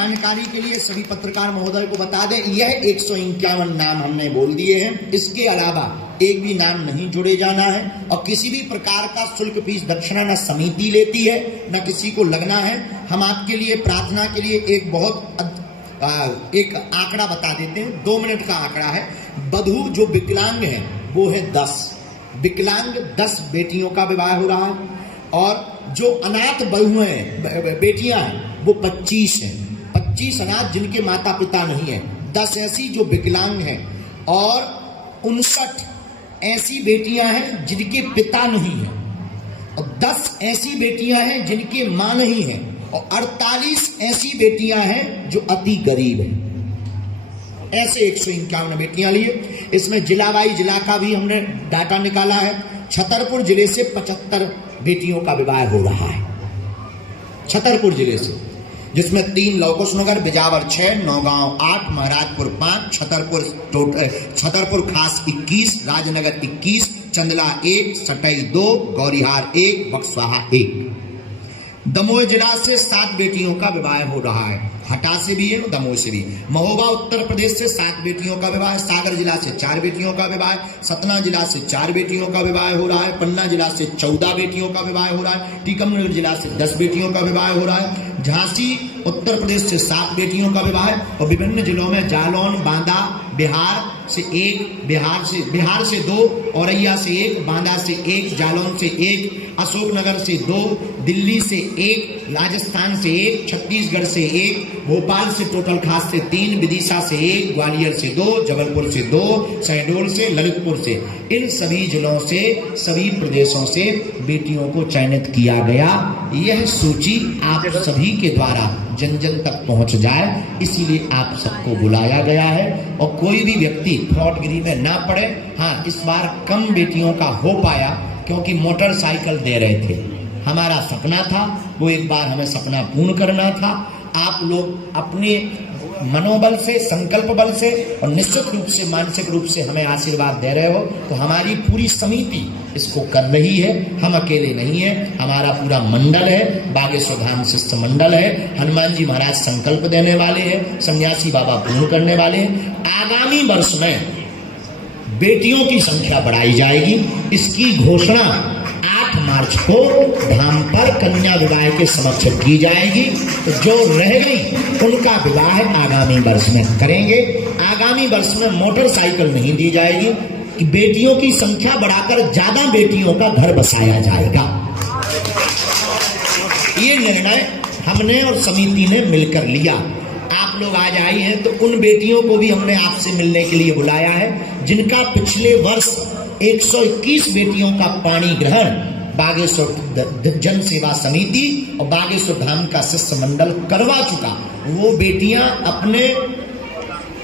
जानकारी के लिए सभी पत्रकार महोदय को बता दें, यह 151 नाम हमने बोल दिए हैं। इसके अलावा एक भी नाम नहीं जुड़े जाना है और किसी भी प्रकार का शुल्क फीस दक्षिणा न समिति लेती है न किसी को लगना है। हम आपके लिए प्रार्थना के लिए एक आंकड़ा बता देते हैं, 2 मिनट का आंकड़ा है। वधू जो विकलांग है वो है 10 विकलांग, 10 बेटियों का विवाह हो रहा है और जो अनाथ बहुएं बेटियां हैं वो 25 हैं। 25 अनाथ जिनके माता पिता नहीं है, 10 ऐसी जो विकलांग हैं और 59 ऐसी बेटियां हैं जिनके पिता नहीं है और 10 ऐसी बेटियां हैं जिनके मां नहीं है और 48 ऐसी बेटियां हैं जो अति गरीब हैं। ऐसे 151 बेटियां लिए। इसमें जिला वाई जिला का भी हमने डाटा निकाला है। छतरपुर जिले से 75 बेटियों का विवाह हो रहा है, छतरपुर जिले से, जिसमें 3 लव कुश नगर, बिजावर 6, नौगांव 8, महराजपुर 5, छतरपुर खास 21, राजनगर 21, चंदला 1, सटई 2, गौरीहार 1, बक्सवाहा 1। दमोह जिला से 7 बेटियों का विवाह हो रहा है, हटा से भी है, दमोह से भी। महोबा उत्तर प्रदेश से 7 बेटियों का विवाह, सागर जिला से 4 बेटियों का विवाह, सतना जिला से 4 बेटियों का विवाह हो रहा है, पन्ना जिला से 14 बेटियों का विवाह हो रहा है, टीकमगढ़ जिला से 10 बेटियों का विवाह हो रहा है, झांसी उत्तर प्रदेश से 7 बेटियों का विवाह और विभिन्न जिलों में जालौन, बांदा, बिहार से 1, बिहार से 2, औरैया से 1, बांदा से 1, जालौन से 1, अशोकनगर से 2, दिल्ली से 1, राजस्थान से 1, छत्तीसगढ़ से 1, भोपाल से टोटल खास से 3, विदिशा से 1, ग्वालियर से 2, जबलपुर से 2, शहडोल से, ललितपुर से, इन सभी जिलों से, सभी प्रदेशों से बेटियों को चयनित किया गया। यह सूची आप सभी के द्वारा जन जन तक पहुंच जाए, इसीलिए आप सबको बुलाया गया है और कोई भी व्यक्ति फ्रॉडगिरी में ना पड़े। हाँ, इस बार कम बेटियों का हो पाया क्योंकि मोटरसाइकिल दे रहे थे। हमारा सपना था, वो एक बार हमें सपना पूर्ण करना था। आप लोग अपने मनोबल से, संकल्प बल से और निश्चित रूप से मानसिक रूप से हमें आशीर्वाद दे रहे हो, तो हमारी पूरी समिति इसको कर रही है। हम अकेले नहीं है, हमारा पूरा मंडल है, बागेश्वर धाम शिष्य मंडल है, हनुमान जी महाराज संकल्प देने वाले हैं, सन्यासी बाबा पूर्ण करने वाले हैं। आगामी वर्ष में बेटियों की संख्या बढ़ाई जाएगी। इसकी घोषणा 8 मार्च को धाम पर कन्या विवाह के समक्ष की जाएगी। तो जो रह गई उनका विवाह आगामी वर्ष में करेंगे। आगामी वर्ष में मोटरसाइकिल नहीं दी जाएगी कि बेटियों की संख्या बढ़ाकर ज्यादा बेटियों का घर बसाया जाएगा। ये निर्णय हमने और समिति ने मिलकर लिया। आप लोग आज आए हैं तो उन बेटियों को भी हमने आपसे मिलने के लिए बुलाया है जिनका पिछले वर्ष 121 बेटियों का पाणी ग्रहण बागेश्वर जन सेवा समिति और बागेश्वर धाम का शिष्य मंडल करवा चुका। वो बेटियां अपने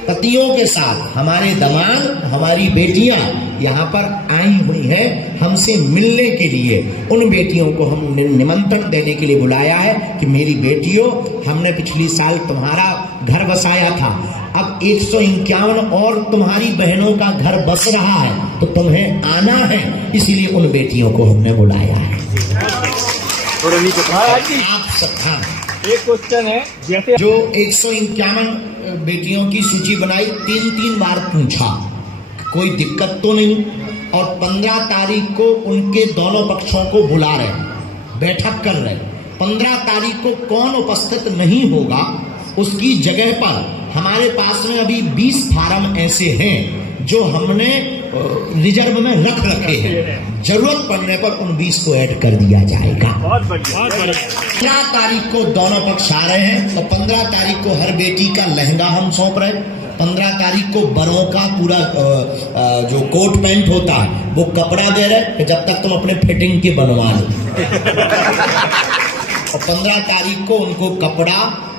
पतियों के साथ, हमारे दामाद, हमारी बेटियां यहाँ पर आई हुई हैं हमसे मिलने के लिए। उन बेटियों को हम निमंत्रण देने के लिए बुलाया है कि मेरी बेटियों, हमने पिछली साल तुम्हारा घर बसाया था, अब 151 और तुम्हारी बहनों का घर बस रहा है, तो तुम्हें आना है। इसीलिए उन बेटियों को हमने बुलाया है। आप सब, एक क्वेश्चन है, जैसे जो 151 बेटियों की सूची बनाई, 3 बार पूछा कोई दिक्कत तो नहीं, और 15 तारीख को उनके दोनों पक्षों को बुला रहे, बैठक कर रहे। 15 तारीख को कौन उपस्थित नहीं होगा उसकी जगह पर हमारे पास में अभी 20 फार्म ऐसे हैं जो हमने रिजर्व में रख रखे हैं। जरूरत पड़ने पर उन 20 को ऐड कर दिया जाएगा। 15 तारीख को दोनों पक्ष आ रहे हैं, तो 15 तारीख को हर बेटी का लहंगा हम सौंप रहे हैं। 15 तारीख को बड़ों का पूरा जो कोट पैंट होता है वो कपड़ा दे रहे हैं, जब तक तुम अपने फिटिंग के बनवा लो। और 15 तारीख को उनको कपड़ा,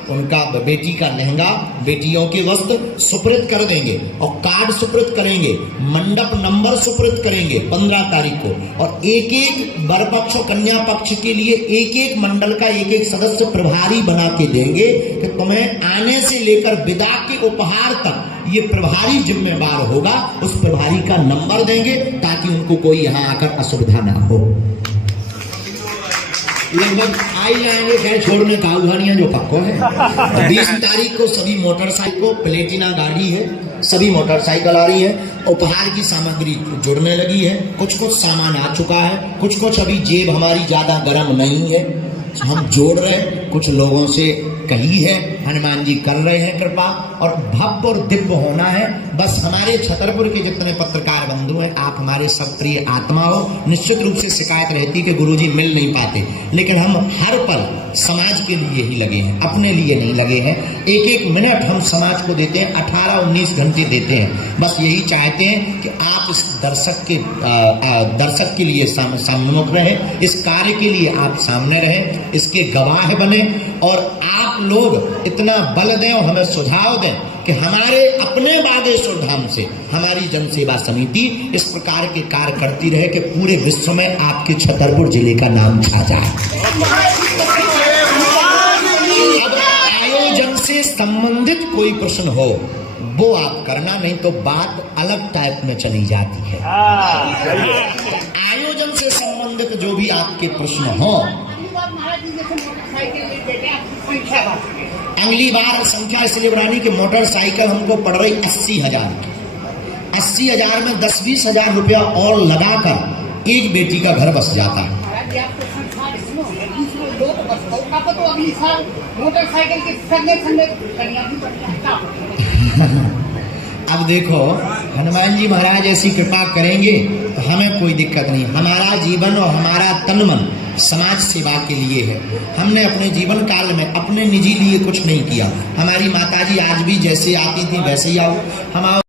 उनका बेटी का लहंगा, बेटियों के वस्त्र सुपुर्द कर देंगे और कार्ड सुपुर्द करेंगे, मंडप नंबर सुपुर्द करेंगे 15 तारीख को। और एक वर पक्ष और कन्या पक्ष के लिए एक मंडल का एक सदस्य प्रभारी बना के देंगे कि तुम्हें आने से लेकर विदा के उपहार तक ये प्रभारी जिम्मेवार होगा। उस प्रभारी का नंबर देंगे ताकि उनको कोई यहाँ आकर असुविधा ना हो। लगभग आ ही जाएंगे, खैर छोड़ने का उधानियां जो पक्को है। 20 तारीख को सभी मोटरसाइकिल को प्लेटिना गाड़ी है, सभी मोटरसाइकिल आ रही है, उपहार की सामग्री जुड़ने लगी है, कुछ कुछ सामान आ चुका है, कुछ कुछ अभी जेब हमारी ज्यादा गर्म नहीं है, हम जोड़ रहे हैं, कुछ लोगों से कही है, हनुमान जी कर रहे हैं कृपा, और भव्य और दिव्य होना है। बस हमारे छतरपुर के जितने पत्रकार बंधु हैं, आप हमारे सब प्रिय आत्मा हो। निश्चित रूप से शिकायत रहती कि गुरुजी मिल नहीं पाते, लेकिन हम हर पल समाज के लिए ही लगे हैं, अपने लिए नहीं लगे हैं। एक एक मिनट हम समाज को देते हैं, 18-19 घंटे देते हैं। बस यही चाहते हैं कि आप इस दर्शक के लिए सम्मुख रहें, इस कार्य के लिए आप सामने रहें, इसके गवाह बने, और आप लोग इतना बल दें और हमें सुझाव दें कि हमारे अपने बागेश्वर धाम से हमारी जनसेवा समिति इस प्रकार के कार्य करती रहे कि पूरे विश्व में आपके छतरपुर जिले का नाम छा जाए। अब आयोजन से संबंधित कोई प्रश्न हो वो आप करना, नहीं तो बात अलग टाइप में चली जाती है। आयोजन से संबंधित जो भी आपके प्रश्न हो, अगली बार संख्या इसलिए बढ़ानी कि मोटरसाइकिल हमको पड़ रही 80,000 की। 80,000 में 10-20 हजार रुपया और लगाकर एक बेटी का घर बस जाता है। अब देखो, हनुमान जी महाराज ऐसी कृपा करेंगे तो हमें कोई दिक्कत नहीं। हमारा जीवन और हमारा तन मन समाज सेवा के लिए है। हमने अपने जीवन काल में अपने निजी लिए कुछ नहीं किया। हमारी माताजी आज भी जैसे आती थी वैसे ही आओ। हम